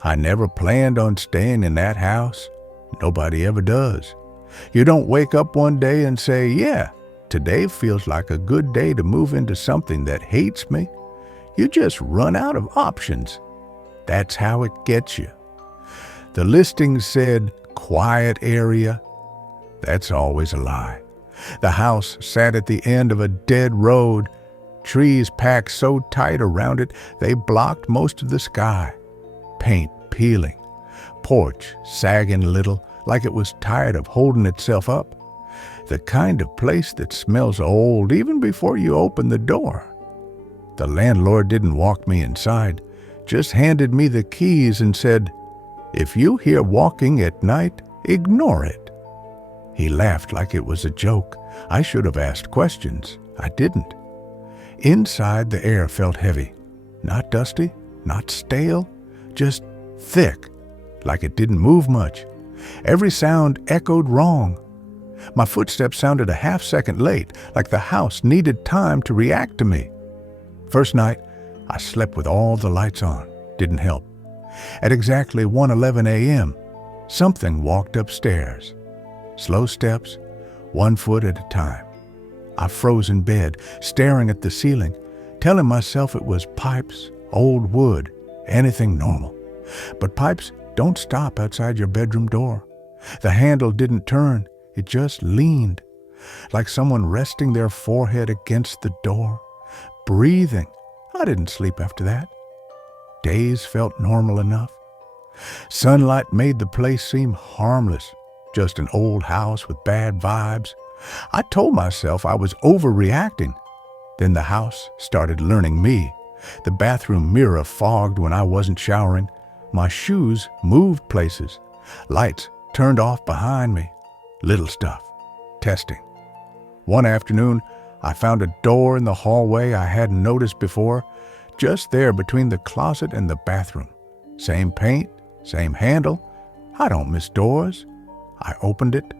I never planned on staying in that house. Nobody ever does. You don't wake up one day and say, yeah, today feels like a good day to move into something that hates me. You just run out of options. That's how it gets you. The listing said, quiet area. That's always a lie. The house sat at the end of a dead road, trees packed so tight around it they blocked most of the sky. Paint peeling, porch sagging a little like it was tired of holding itself up. The kind of place that smells old even before you open the door. The landlord didn't walk me inside, just handed me the keys and said, "If you hear walking at night, ignore it." He laughed like it was a joke. I should have asked questions. I didn't. Inside, the air felt heavy. Not dusty, not stale, just thick, like it didn't move much. Every sound echoed wrong. My footsteps sounded a half-second late, like the house needed time to react to me. First night, I slept with all the lights on. Didn't help. At exactly 1:11 a.m., something walked upstairs. Slow steps, 1 foot at a time. I froze in bed, staring at the ceiling, telling myself it was pipes, old wood, anything normal. But pipes don't stop outside your bedroom door. The handle didn't turn, it just leaned, like someone resting their forehead against the door, breathing. I didn't sleep after that. Days felt normal enough. Sunlight made the place seem harmless, just an old house with bad vibes. I told myself I was overreacting. Then the house started learning me. The bathroom mirror fogged when I wasn't showering. My shoes moved places. Lights turned off behind me. Little stuff. Testing. One afternoon, I found a door in the hallway I hadn't noticed before, just there between the closet and the bathroom. Same paint, same handle. I don't miss doors. I opened it.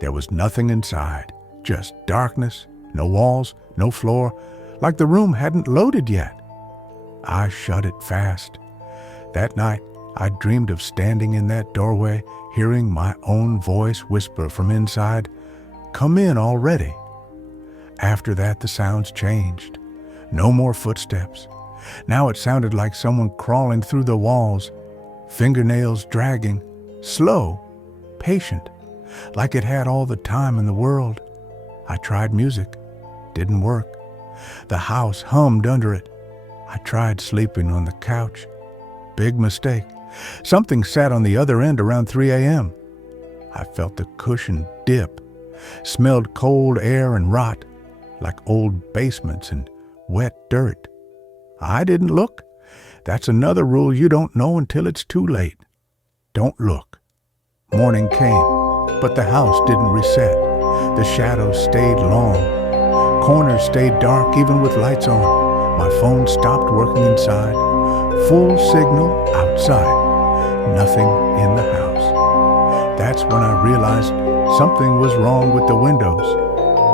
There was nothing inside, just darkness, no walls, no floor, like the room hadn't loaded yet. I shut it fast. That night, I dreamed of standing in that doorway, hearing my own voice whisper from inside, "Come in already." After that, the sounds changed. No more footsteps. Now it sounded like someone crawling through the walls, fingernails dragging, slow, patient, like it had all the time in the world. I tried music. Didn't work. The house hummed under it. I tried sleeping on the couch. Big mistake. Something sat on the other end around 3 a.m. I felt the cushion dip, smelled cold air and rot, like old basements and wet dirt. I didn't look. That's another rule you don't know until it's too late. Don't look. Morning came, but the house didn't reset. The shadows stayed long. Corners stayed dark even with lights on. My phone stopped working inside. Full signal outside. Nothing in the house. That's when I realized something was wrong with the windows.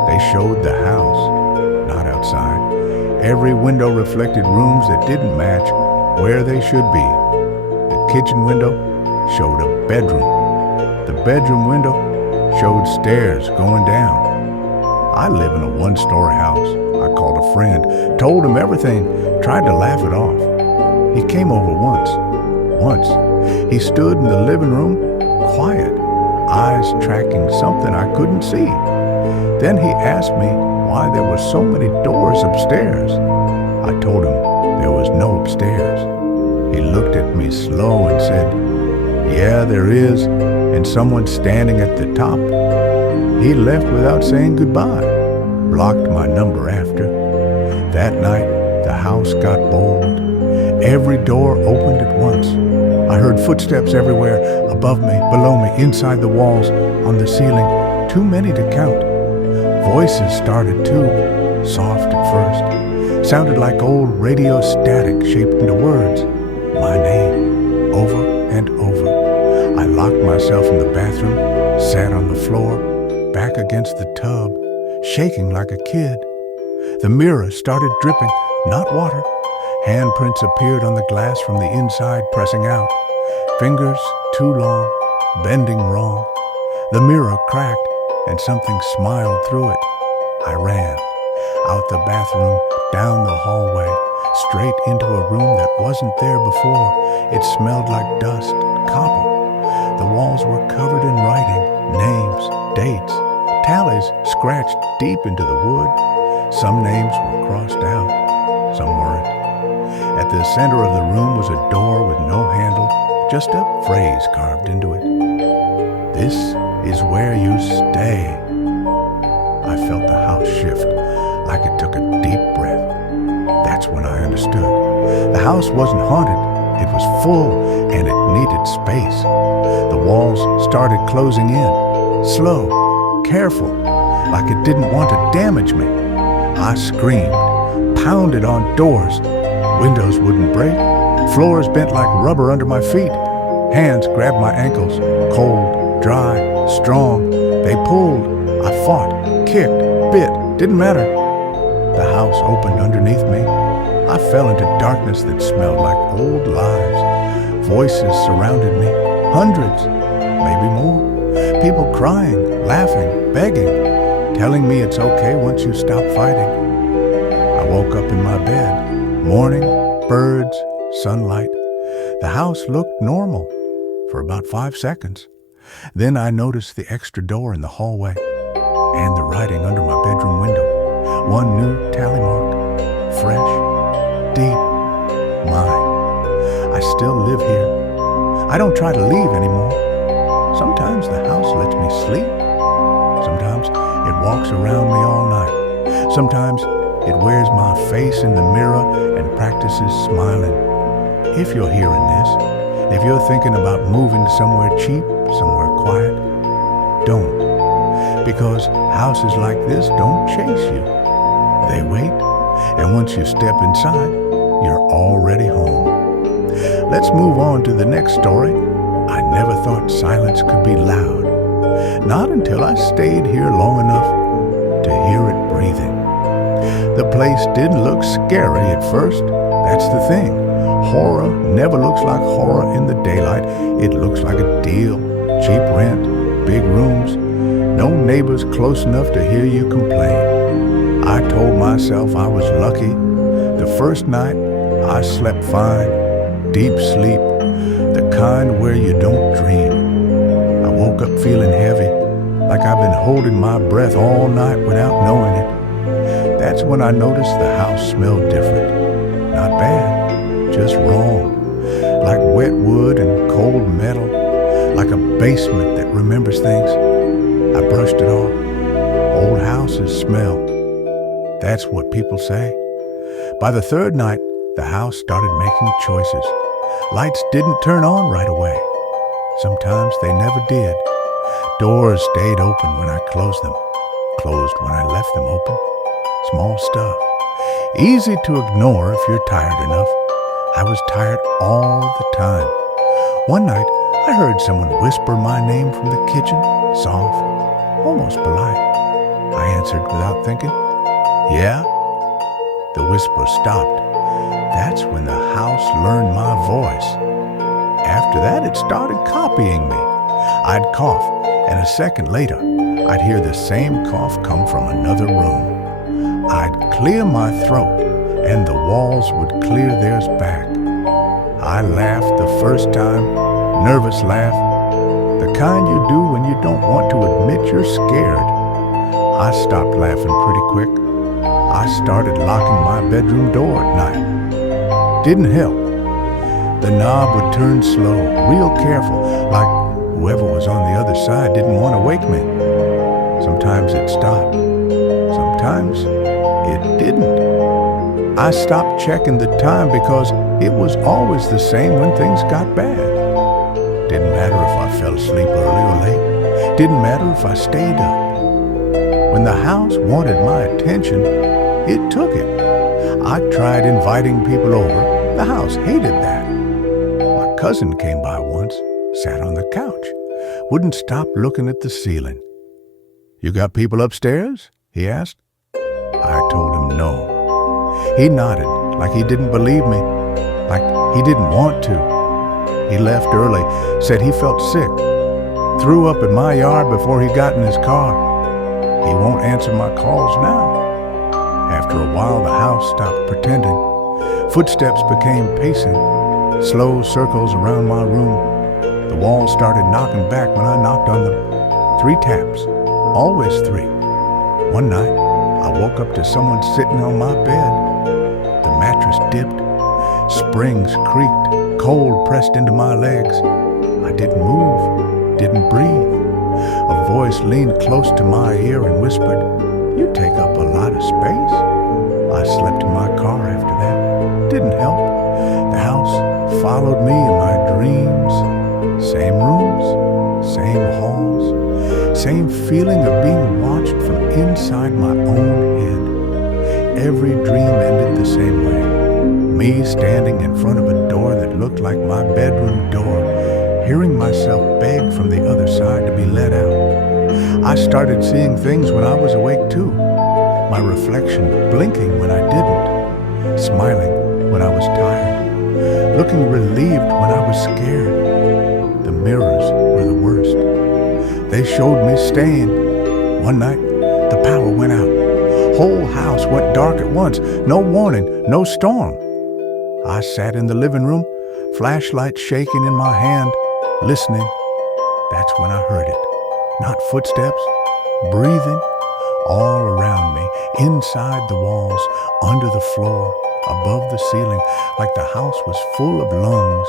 They showed the house, not outside. Every window reflected rooms that didn't match where they should be. The kitchen window showed a bedroom. The bedroom window showed stairs going down. I live in a one-story house. I called a friend, told him everything, tried to laugh it off. He came over once. He stood in the living room, quiet, eyes tracking something I couldn't see. Then he asked me why there were so many doors upstairs. I told him there was no upstairs. He looked at me slow and said, "Yeah, there is, and someone's standing at the top." He left without saying goodbye, blocked my number after. That night, the house got bold. Every door opened at once. I heard footsteps everywhere, above me, below me, inside the walls, on the ceiling, too many to count. Voices started too, soft at first. Sounded like old radio static shaped into words. My name, over and over. I locked myself in the bathroom, sat on the floor, back against the tub, shaking like a kid. The mirror started dripping, not water. Handprints appeared on the glass from the inside, pressing out. Fingers too long, bending wrong. The mirror cracked and something smiled through it. I ran out the bathroom, down the hallway, straight into a room that wasn't there before. It smelled like dust and copper. The walls were covered in writing, names, dates, tallies scratched deep into the wood. Some names were crossed out, some weren't. At the center of the room was a door with no handle, just a phrase carved into it. "This is where you stay." I felt the house shift, like it took a deep breath. That's when I understood. The house wasn't haunted, it was full and it needed space. The walls started closing in, slow, careful, like it didn't want to damage me. I screamed, pounded on doors. Windows wouldn't break, floors bent like rubber under my feet. Hands grabbed my ankles, cold, dry, strong. They pulled. I fought, kicked, bit, didn't matter. The house opened underneath me. I fell into darkness that smelled like old lives. Voices surrounded me, hundreds, maybe more. People crying, laughing, begging, telling me it's okay once you stop fighting. I woke up in my bed. Morning, birds, sunlight. The house looked normal for about 5 seconds. Then I noticed the extra door in the hallway and the writing under my bedroom window. One new tally mark, fresh, deep, mine. I still live here. I don't try to leave anymore. Sometimes the house lets me sleep. Sometimes it walks around me all night. Sometimes it wears my face in the mirror and practices smiling. If you're hearing this, if you're thinking about moving somewhere cheap, somewhere quiet, don't. Because houses like this don't chase you. They wait, and once you step inside, you're already home. Let's move on to the next story. I never thought silence could be loud. Not until I stayed here long enough to hear it breathing. The place didn't look scary at first. That's the thing. Horror never looks like horror in the daylight. It looks like a deal. Cheap rent, big rooms, no neighbors close enough to hear you complain. I told myself I was lucky. The first night, I slept fine, deep sleep, the kind where you don't dream. I woke up feeling heavy, like I've been holding my breath all night without knowing it. That's when I noticed the house smelled different. Not bad, just wrong. Like wet wood and cold metal, like a basement that remembers things. I brushed it off. Old houses smell. That's what people say. By the third night, the house started making choices. Lights didn't turn on right away. Sometimes they never did. Doors stayed open when I closed them, closed when I left them open. Small stuff. Easy to ignore if you're tired enough. I was tired all the time. One night, I heard someone whisper my name from the kitchen, soft, almost polite. I answered without thinking, "Yeah?" The whisper stopped. That's when the house learned my voice. After that, it started copying me. I'd cough, and a second later, I'd hear the same cough come from another room. I'd clear my throat, and the walls would clear theirs back. I laughed the first time, nervous laugh, the kind you do when you don't want to admit you're scared. I stopped laughing pretty quick. I started locking my bedroom door at night. Didn't help. The knob would turn slow, real careful, like whoever was on the other side didn't want to wake me. Sometimes it stopped. Sometimes it didn't. I stopped checking the time because it was always the same when things got bad. Didn't matter if I fell asleep early or late. Didn't matter if I stayed up. When the house wanted my attention, it took it. I tried inviting people over. The house hated that. My cousin came by once, sat on the couch, wouldn't stop looking at the ceiling. "You got people upstairs?" he asked. I told him no. He nodded like he didn't believe me, like he didn't want to. He left early, said he felt sick, threw up in my yard before he got in his car. He won't answer my calls now. After a while, the house stopped pretending. Footsteps became pacing, slow circles around my room. The walls started knocking back when I knocked on them. 3 taps, always 3. One night, I woke up to someone sitting on my bed. The mattress dipped, springs creaked, cold pressed into my legs. I didn't move, didn't breathe. A voice leaned close to my ear and whispered, "You take up a lot of space." I slept in my car after that. Didn't help. The house followed me in my dreams. Same rooms, same halls, same feeling of being watched from inside my own head. Every dream ended the same way. Me standing in front of a door that looked like my bedroom door, hearing myself beg from the other side to be let out. I started seeing things when I was awake too. My reflection blinking when I didn't, smiling when I was tired, looking relieved when I was scared. The mirrors were the worst. They showed me staying. One night, the power went out. Whole house went dark at once. No warning, no storm. I sat in the living room, flashlight shaking in my hand, listening. That's when I heard it. Not footsteps, breathing, all around me, inside the walls, under the floor, above the ceiling, like the house was full of lungs.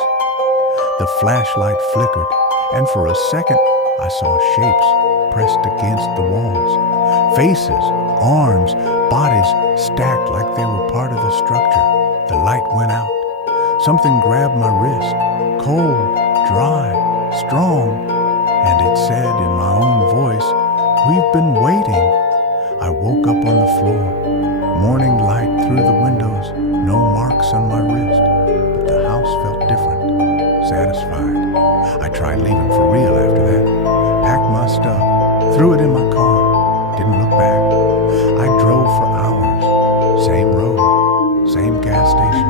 The flashlight flickered, and for a second I saw shapes pressed against the walls. Faces, arms, bodies stacked like they were part of the structure. The light went out. Something grabbed my wrist, cold, dry, strong, and it said in my own voice, "We've been waiting." I woke up on the floor, morning light through the windows, no marks on my wrist, but the house felt different, satisfied. I tried leaving for real after that, packed my stuff, threw it in my car, didn't look back. I drove for hours, same road, same gas station,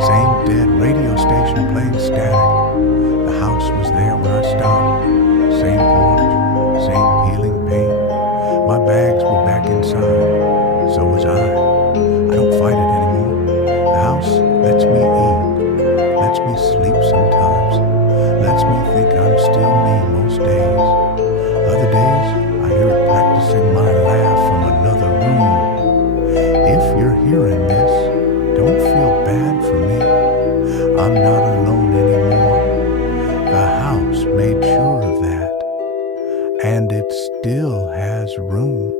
same dead radio station playing static. The house was there when I stopped, same porch, same peeling paint. My bags were back inside, so was I. I don't fight it anymore. The house lets me eat, lets me sleep sometimes, lets me think I'm still me most days. Other days, I hear it practicing my laugh from another room. If you're hearing this, don't feel bad for me. I'm not alone anymore. The house made sure of that, and it still has room.